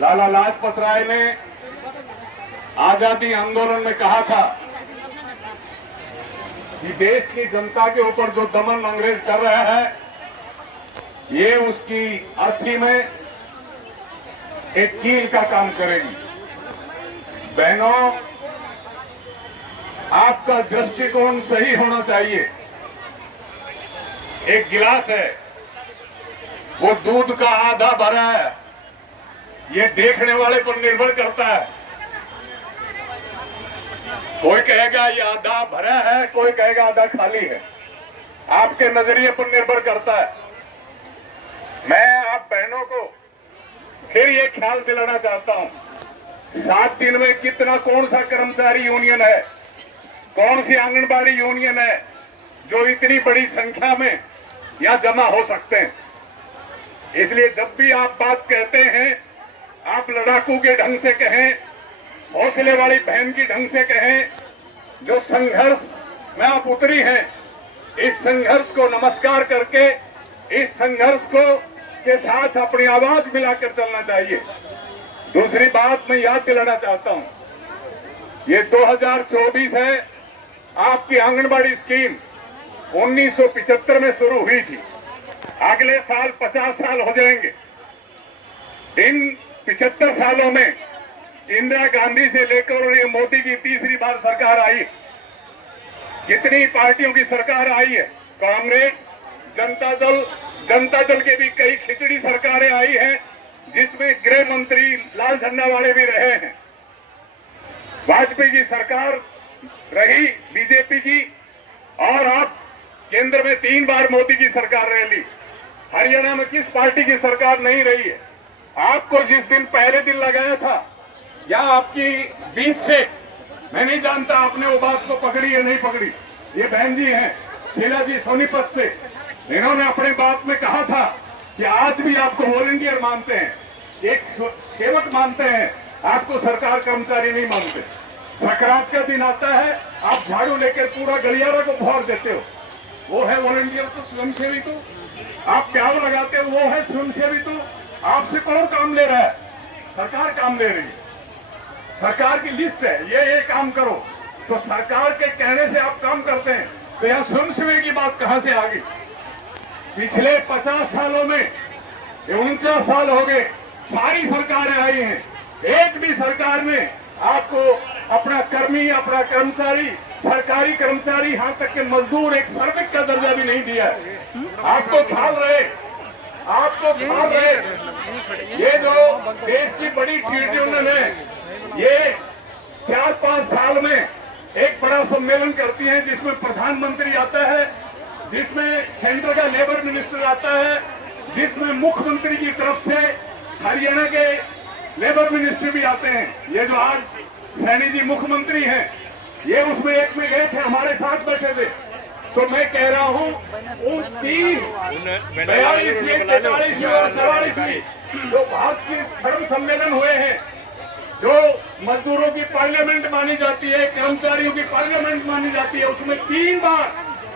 लाला लाजपत राय ने आजादी आंदोलन में कहा था कि देश की जनता के ऊपर जो दमन अंग्रेज कर रहा है, ये उसकी अर्थी में एक कील का काम करेगी। बहनों, आपका दृष्टिकोण सही होना चाहिए। एक गिलास है, वो दूध का आधा भरा है, ये देखने वाले पर निर्भर करता है। कोई कहेगा ये आधा भरा है, कोई कहेगा आधा खाली है। आपके नजरिए पर निर्भर करता है। मैं आप बहनों को फिर ये ख्याल दिलाना चाहता हूं, 7 दिन में कितना, कौन सा कर्मचारी यूनियन है, कौन सी आंगनबाड़ी यूनियन है जो इतनी बड़ी संख्या में यहां जमा हो सकते हैं। इसलिए जब भी आप बात कहते हैं, आप लड़ाकू के ढंग से कहें, हौसले वाली बहन की ढंग से कहें। जो संघर्ष में आप उतरी हैं, इस संघर्ष को नमस्कार करके, इस संघर्ष को के साथ अपनी आवाज मिलाकर चलना चाहिए। दूसरी बात मैं याद दिलाना चाहता हूं, ये 2024 है। आपकी आंगनबाड़ी स्कीम 1975 में शुरू हुई थी, अगले साल 50 साल हो जाएंगे। इन 75 सालों में इंदिरा गांधी से लेकर ये मोदी की तीसरी बार सरकार आई। कितनी पार्टियों की सरकार आई है, कांग्रेस, जनता दल के भी कई खिचड़ी सरकारें आई हैं, जिसमें गृह मंत्री लाल झंडा वाले भी रहे हैं। वाजपेयी की सरकार रही बीजेपी की, और आप केंद्र में 3 बार मोदी की सरकार रह ली। हरियाणा में किस पार्टी की सरकार नहीं रही है? आपको जिस दिन पहले दिन लगाया था, या आपकी बीच से, मैं नहीं जानता आपने वो बात को पकड़ी या नहीं पकड़ी। ये बहन जी हैं शीला जी सोनीपत से, इन्होंने अपने बात में कहा था कि आज भी आपको वॉलंटियर मानते हैं, एक सेवक मानते हैं, आपको सरकार कर्मचारी नहीं मानते। संक्रांत का दिन आता है, आप झाड़ू लेकर पूरा गलियारा को भर देते हो, वो है वॉलंटियर। तो स्वयंसेवी तो आप प्यार लगाते हो, वो है स्वयंसेवी। तो आपसे कौन काम ले रहा है? सरकार काम ले रही है, सरकार की लिस्ट है, ये काम करो। तो सरकार के कहने से आप काम करते हैं, तो यहाँ स्वयंसेवी की बात कहां से आ गई? पिछले 50 सालों में 49 साल हो गए, सारी सरकारें आई हैं, एक भी सरकार ने आपको अपना कर्मी, अपना कर्मचारी, सरकारी कर्मचारी, यहां तक के मजदूर, एक श्रमिक का दर्जा भी नहीं दिया है। आपको ख्याल रहे, आपको ख्याल रहे, ये जो देश की बड़ी ट्रेड यूनियन है, ये 4-5 साल में एक बड़ा सम्मेलन करती है, जिसमें प्रधानमंत्री आता है, जिसमें सेंटर का लेबर मिनिस्टर आता है, जिसमें मुख्यमंत्री की तरफ से हरियाणा के लेबर मिनिस्टर भी आते हैं। ये जो आज सैनी जी मुख्यमंत्री हैं, ये उसमें एक में गए थे, हमारे साथ बैठे थे। तो मैं कह रहा हूं, उन 42वीं, 43वीं और 44वीं जो भारत के सर्व सम्मेलन हुए हैं, जो मजदूरों की पार्लियामेंट मानी जाती है, कर्मचारियों की पार्लियामेंट मानी जाती है, उसमें 3 बार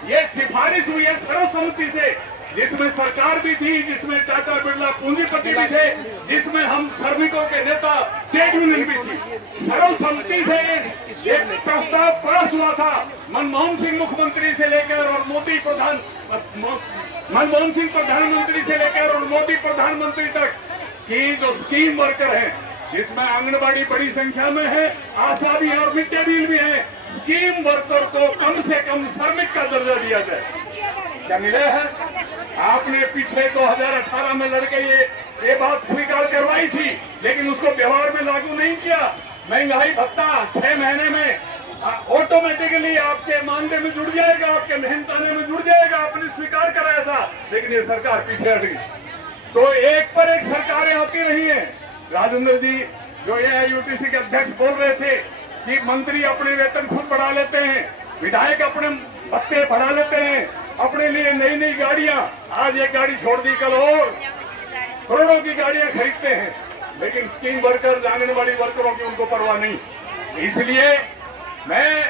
ये सिफारिश हुई है सर्वसम्मति से, जिसमें सरकार भी थी, जिसमें टाटा बिरला पूंजीपति भी थे, जिसमें हम श्रमिकों के नेता ट्रेड यूनियन भी थी। सर्वसम्मति से एक प्रस्ताव पास हुआ था, मनमोहन सिंह मुख्यमंत्री से लेकर और मनमोहन सिंह प्रधानमंत्री से लेकर और मोदी प्रधानमंत्री तक की जो स्कीम वर्कर है, जिसमें आंगनबाड़ी बड़ी संख्या में है, आशा भी और मिड डे मील भी है, स्कीम वर्कर को कम से कम श्रमिक का दर्जा दिया जाए। क्या मिला है? आपने पिछले 2018 में लड़के ये बात स्वीकार करवाई थी, लेकिन उसको व्यवहार में लागू नहीं किया। महंगाई भत्ता 6 महीने में ऑटोमेटिकली आपके मानदेय में जुड़ जाएगा, आपके मेहनताने में जुड़ जाएगा, आपने स्वीकार कराया था, लेकिन ये सरकार पीछे हट गई। तो एक पर एक सरकारें आती रही हैं। राजेंद्र जी जो AIUTC के अध्यक्ष बोल रहे थे कि मंत्री अपने वेतन खुद बढ़ा लेते हैं, विधायक अपने भत्ते बढ़ा लेते हैं, अपने लिए नई नई गाड़ियां, आज एक गाड़ी छोड़ दी, कल और करोड़ों की गाड़ियां खरीदते हैं, लेकिन स्कीम वर्कर, आंगनबाड़ी वर्करों की उनको परवाह नहीं। इसलिए मैं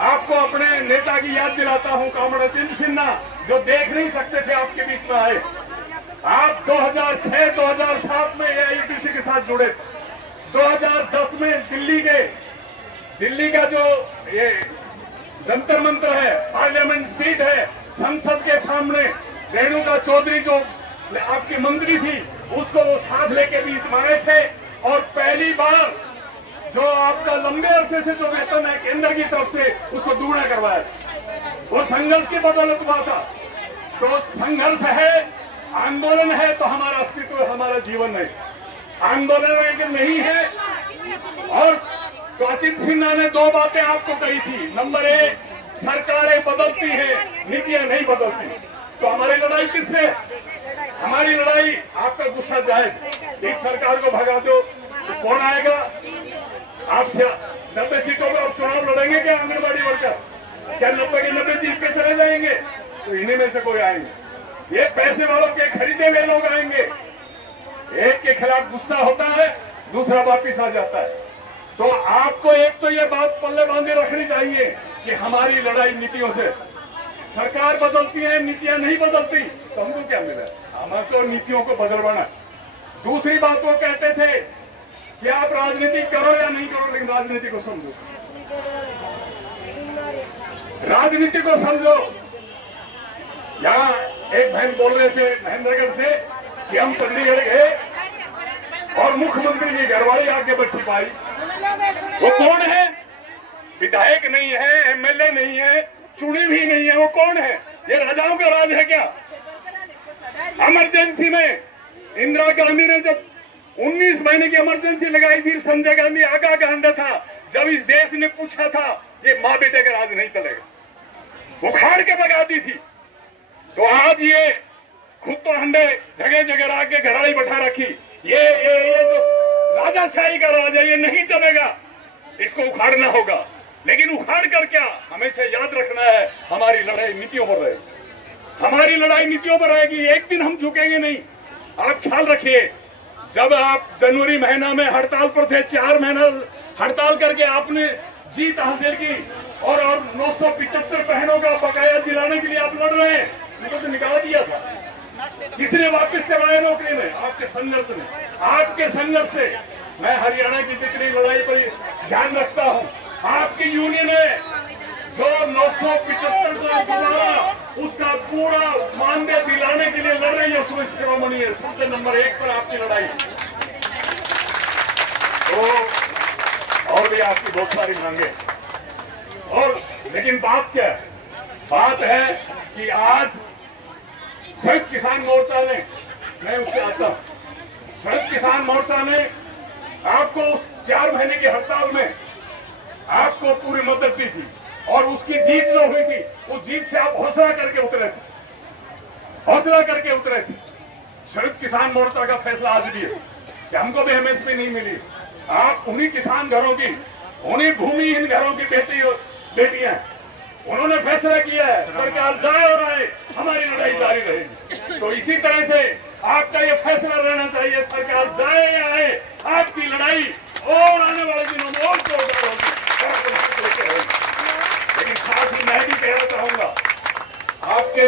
आपको अपने नेता की याद दिलाता हूं, कामड़ा चिंत सिन्हा, जो देख नहीं सकते थे आपके बीच में आए। आप 2006-2007 में AIUTC के साथ साथ जुड़े थे। 2010 में दिल्ली का जो ये जंतर मंतर है, पार्लियामेंट स्ट्रीट है, संसद के सामने रेणुका चौधरी जो आपकी मंत्री थी उसको वो साथ लेके भी इसमें आए थे और पहली बार जो आपका लंबे अरसे से जो वेतन है केंद्र की तरफ से उसको दुगना करवाया। वो संघर्ष की बदौलत हुआ था। तो संघर्ष है, आंदोलन है तो हमारा अस्तित्व, हमारा जीवन है। आंदोलन अगर नहीं है, और तो अचित सिन्हा ने दो बातें आपको कही थी। नंबर 1, सरकारें बदलती हैं, नीतियां नहीं बदलती। तो हमारी लड़ाई किससे? हमारी लड़ाई, आपका गुस्सा जायज, इस सरकार को भगा दो तो कौन आएगा? आपसे 90 सीटों पर आप चुनाव लड़ेंगे क्या? आंगनबाड़ी वर्कर क्या 90 के 90 जीत के चले जाएंगे? तो इन्हीं में से कोई आएंगे। ये पैसे वालों के खरीदे हुए लोग आएंगे। एक के खिलाफ गुस्सा होता है, दूसरा वापिस आ जाता है। तो आपको एक तो ये बात पल्ले बांधे रखनी चाहिए कि हमारी लड़ाई नीतियों से। सरकार बदलती है, नीतियां नहीं बदलती, तो हमको क्या मिला? हमको नीतियों को बदलवाना। दूसरी बात वो कहते थे कि आप राजनीति करो या नहीं करो, लेकिन राजनीति को समझो, राजनीति को समझो। यहाँ एक बहन बोल रहे थे महेंद्रगढ़ से कि हम चंडीगढ़ गए और मुख्यमंत्री की घरवाली आके बैठी पाई। वो कौन है? विधायक नहीं है, एमएलए नहीं है, चुनी भी नहीं है, वो कौन है? ये राजाओं का राज है क्या? इमरजेंसी में इंदिरा गांधी ने जब 19 महीने की इमरजेंसी लगाई थी, संजय गांधी आगा का अंडा था। जब इस देश ने पूछा था ये माँ बेटे का राज नहीं चलेगा, वो खाड़ के भगा दी थी। तो आज ये खुद तो अंडे जगह जगह आके घराड़ी बैठा रखी। ये जो राजाशाही का राज है ये नहीं चलेगा, इसको उखाड़ना होगा। लेकिन उखाड़ कर क्या, हमेशा याद रखना है हमारी लड़ाई नीतियों पर रहेगी। हमारी लड़ाई नीतियों पर रहेगी, एक दिन हम झुकेंगे नहीं। आप ख्याल रखिए, जब आप जनवरी महीना में हड़ताल पर थे, 4 महीना हड़ताल करके आपने जीत हासिल की और 975 बहनों का बकाया दिलाने के लिए आप लड़ रहे हैं। उनको तो निकाल दिया था, किसने वापस करवाया नौकरी में? आपके संघर्ष ने। आपके संघर्ष से मैं हरियाणा की जितनी लड़ाई पर ध्यान रखता हूँ, आपकी यूनियन है जो 975 दोबारा उसका पूरा मानदेय दिलाने के लिए लड़ रही है, उसमें शिरोमणि है सबसे नंबर 1 पर आपकी लड़ाई। तो और भी आपकी बहुत सारी मांगे, और लेकिन बात क्या है? बात है कि आज संयुक्त किसान मोर्चा ने, मैं उससे आता हूं, संयुक्त किसान मोर्चा ने आपको उस 4 महीने की हड़ताल में आपको पूरी मदद दी थी और उसकी जीत जो हुई थी, वो जीत से आप हौसला करके उतरे थे, हौसला करके उतरे थे। संयुक्त किसान मोर्चा का फैसला आज भी है कि हमको भी एमएसपी नहीं मिली। आप उन्हीं किसान घरों की, उन्हीं भूमिहीन घरों की बेटियां, उन्होंने फैसला किया है सरकार जाए और आए, हमारी लड़ाई जारी रहेगी। तो इसी तरह से आपका ये फैसला रहना चाहिए, सरकार जाए या आए, आपकी लड़ाई और आने वाले दिनों में और जोरदार होगी। लेकिन साथ ही मैं भी कहना चाहूंगा, आपके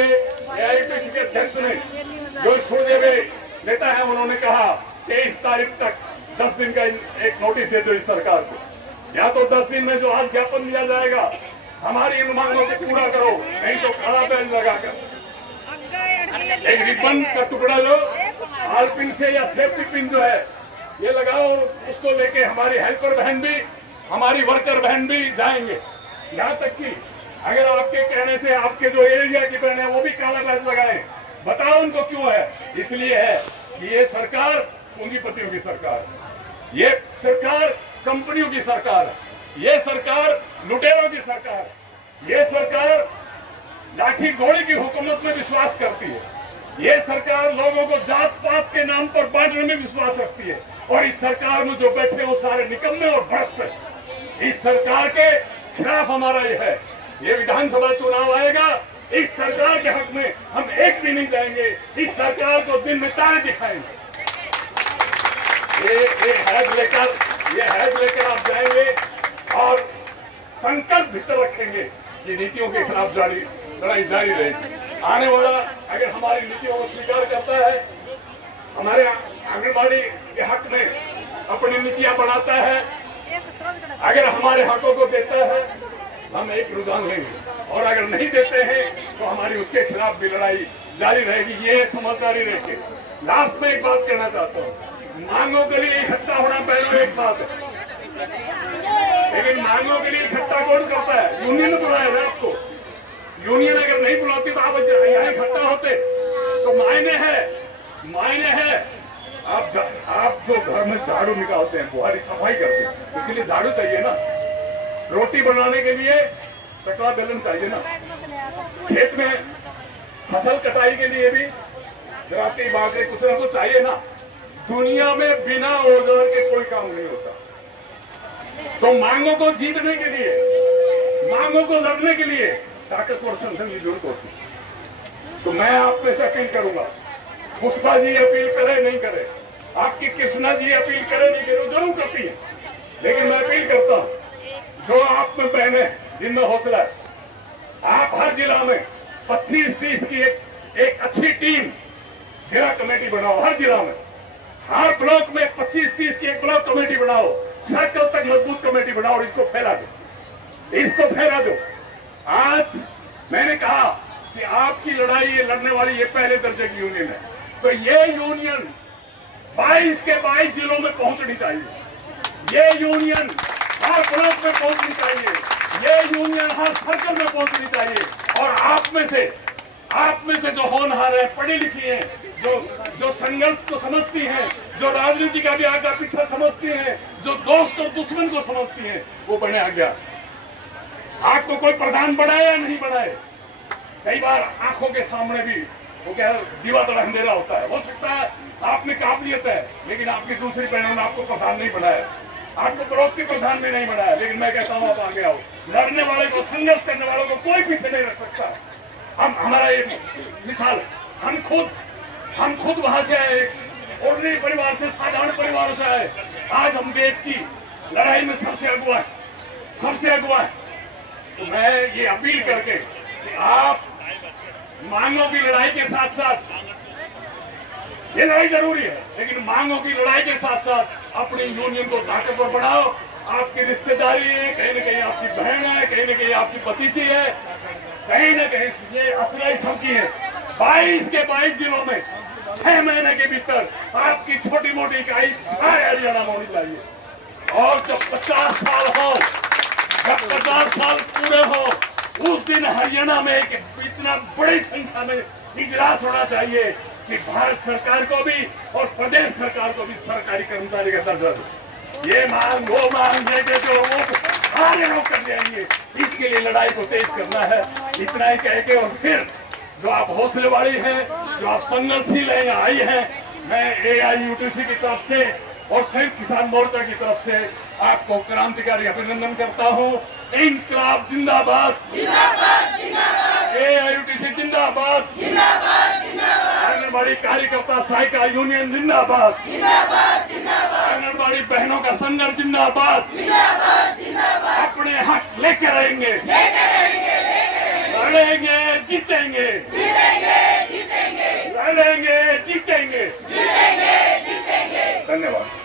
एआईपीसी के अध्यक्ष ने जो सूर्य नेता है, उन्होंने कहा 23 तारीख तक 10 दिन का एक नोटिस दे दो इस सरकार को, या तो 10 दिन में जो आज ज्ञापन दिया जाएगा हमारी इन मांगों को पूरा करो, नहीं तो खड़ा बैन लगाकर एक रिबन का टुकड़ा लो, आलपिन से या सेफ्टी पिन जो है ये लगाओ, उसको लेके हमारी हेल्पर बहन भी, हमारी वर्कर बहन भी जाएंगे। यहाँ तक कि अगर आपके कहने से आपके जो एरिया की बहन है वो भी काला बैच लगाए, बताओ उनको क्यों है? इसलिए है कि ये सरकार पूंजीपतियों की सरकार है, ये सरकार कंपनियों की सरकार है, ये सरकार लुटेरों की सरकार है, ये सरकार लाठी घोड़ी की हुकूमत में विश्वास करती है, ये सरकार लोगों को जात पात के नाम पर बांटने में विश्वास रखती है, और इस सरकार में जो बैठे वो सारे निकम्मे और भ्रष्ट हैं। इस सरकार के खिलाफ हमारा ये है। ये विधानसभा चुनाव आएगा, इस सरकार के हक में हम एक भी नहीं जाएंगे, इस सरकार को दिन में तारे दिखाएंगे। ये हैज लेकर आप जाएंगे और संकल्प भीतर रखेंगे कि नीतियों के खिलाफ लड़ाई जारी रहेगी। आने वाला अगर हमारी नीतियों को स्वीकार करता है, हमारे आंगनबाड़ी के हक में अपनी नीतियां बनाता है, अगर हमारे हकों को देता है हम एक रुझान लेंगे, और अगर नहीं देते हैं तो हमारी उसके खिलाफ भी लड़ाई जारी रहेगी। ये समझदारी रखे। लास्ट में एक बात कहना चाहता हूँ, मांगों के लिए इकट्ठा होना पहले एक बात है, लेकिन मांगों के लिए इकट्ठा कौन करता है? यूनियन बुलाया है आपको। यूनियन अगर नहीं बुलाती तो आप यहाँ इकट्ठा होते तो मायने है। आप जो घर में झाड़ू निकालते हैं, बुहारी सफाई करते हैं, उसके लिए झाड़ू चाहिए ना। रोटी बनाने के लिए चकला बेलन चाहिए ना। खेत में फसल कटाई के लिए भी दराती बांटे कुछ ना कुछ चाहिए ना। दुनिया में बिना औजार के कोई काम नहीं होता। तो मांगों को जीतने के लिए, मांगों को लड़ने के लिए ताकतवर संगठन की जरूरत होती है। तो मैं आप में से अपील करूंगा, पुष्पा जी अपील करे नहीं करे, आपकी कृष्णा जी अपील करे नहीं करे, जरूर करती है, लेकिन मैं अपील करता हूं जो आप में बहने जिनमें हौसला है, आप हर जिला में 25-30 की एक अच्छी टीम जिला कमेटी बनाओ। हर जिला में, हर ब्लॉक में 25-30 की एक ब्लॉक कमेटी बनाओ, सर्कल तक मजबूत कमेटी बनाओ और इसको फैला दो। आज मैंने कहा कि आपकी लड़ाई ये लड़ने वाली ये पहले दर्जे की यूनियन है, तो ये यूनियन 22 के 22 जिलों में पहुंचनी चाहिए। ये यूनियन हर ब्लॉक में पहुंचनी चाहिए, ये यूनियन हर सर्कल में पहुंचनी चाहिए। और आप में से जो होनहार है, पढ़ी लिखी हैं, जो संघर्ष को समझती हैं, जो राजनीति का भी आगे पीछे समझती हैं, जो दोस्त और दुश्मन को समझती हैं, वो बने आज्ञा। आपको कोई प्रधान बनाए या नहीं बनाए, कई बार आंखों के सामने भी वो क्या दीवा तड़ा अंधेरा होता है। हो सकता है आप में काबिलियत है, लेकिन आपकी दूसरी बहनों ने आपको प्रधान नहीं बनाया, आपको ब्लॉक के प्रधान भी नहीं बनाया। लेकिन मैं कहता हूँ आप आगे आओ। लड़ने वाले को, संघर्ष करने वालों को कोई पीछे नहीं रख सकता। हम हमारा एक मिसाल, हम खुद वहां से आए, ऑर्डिनरी परिवार से, साधारण परिवारों से आए। आज हम देश की लड़ाई में सबसे अगुआ है। तो मैं ये अपील करके कि आप मांगों की लड़ाई के साथ साथ, ये लड़ाई जरूरी है, लेकिन मांगों की लड़ाई के साथ साथ अपनी यूनियन को ताकतवर बनाओ। आपकी रिश्तेदारी है, कहीं न कहीं आपकी बहन है, कहीं न कहीं आपकी भतीजी है, कहीं न कहीं ये असराई सबकी है। 22 के 22 जिलों में 6 महीने के भीतर आपकी छोटी मोटी इकाई सारे हरियाणा में होनी चाहिए। और जब 50 साल पूरे हो, उस दिन हरियाणा में एक इतना बड़ी संख्या में इजलास होना चाहिए कि भारत सरकार को भी और प्रदेश सरकार को भी सरकारी कर्मचारी का दर्जा दो। ये मांग वो मांग जो वो सारे लोग कर जाएंगे। इसके लिए लड़ाई को तेज करना है। इतना ही कह के, और फिर जो आप हौसले वाली हैं, जो आप संघर्षशील हैं, यहाँ आई हैं, मैं AIUTC की तरफ से और संयुक्त किसान मोर्चा की तरफ से आपको क्रांतिकारी अभिनंदन करता हूँ। इंकलाब जिंदाबाद, AIUTC जिंदाबाद, आंगनबाड़ी कार्यकर्ता सहायिका यूनियन जिंदाबाद, आंगनबाड़ी बहनों का संघर्ष जिंदाबाद। अपने हक लेके रहेंगे, लड़ेंगे, जीतेंगे, लड़ेंगे, जीतेंगे। धन्यवाद।